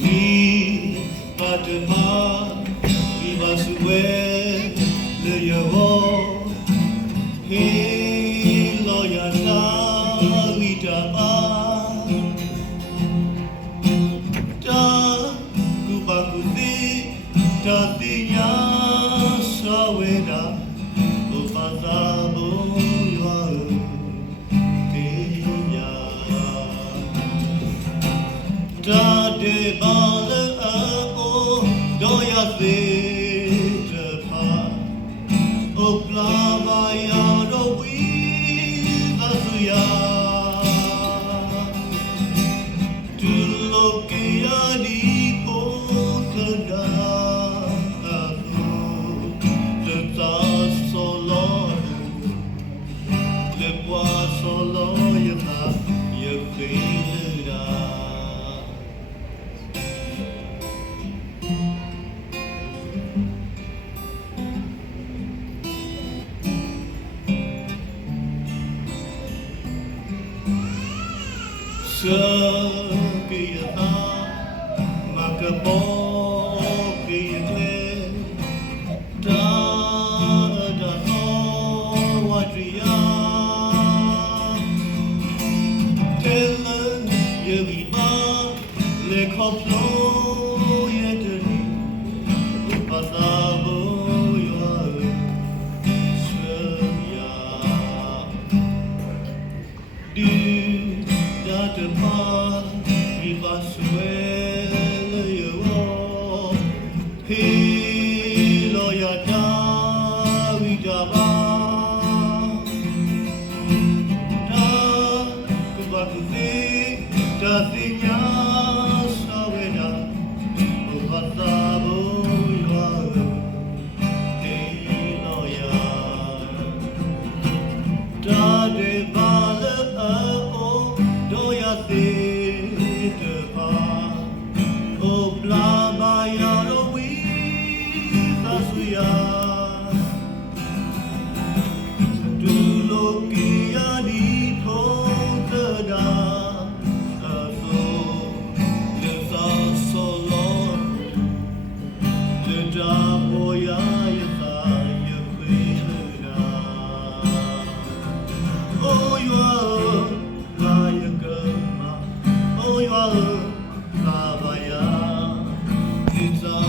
We but the bar, we must wear the year. Hey, lawyer, we da kubakuti, tatinya saweda, upazabo yuau. De bale o doya de pa o plava ya do we vasuya tu lo que ya di po kada le ta solo le bois solo ya ta ya fila Sakiyata makabo kiyakle da no wadriya tellen yeviba le koplo yedeni upasabo yo swya the path we must well you he loya da we da kubakuti da tinya sawena upasabo yo he loya da de bale de pa o blaba ya do we vasuya tu lo que ya di po kada aso le sa solo le da boya ya sa ya kwela oh you are like a oh, you are love, it's all.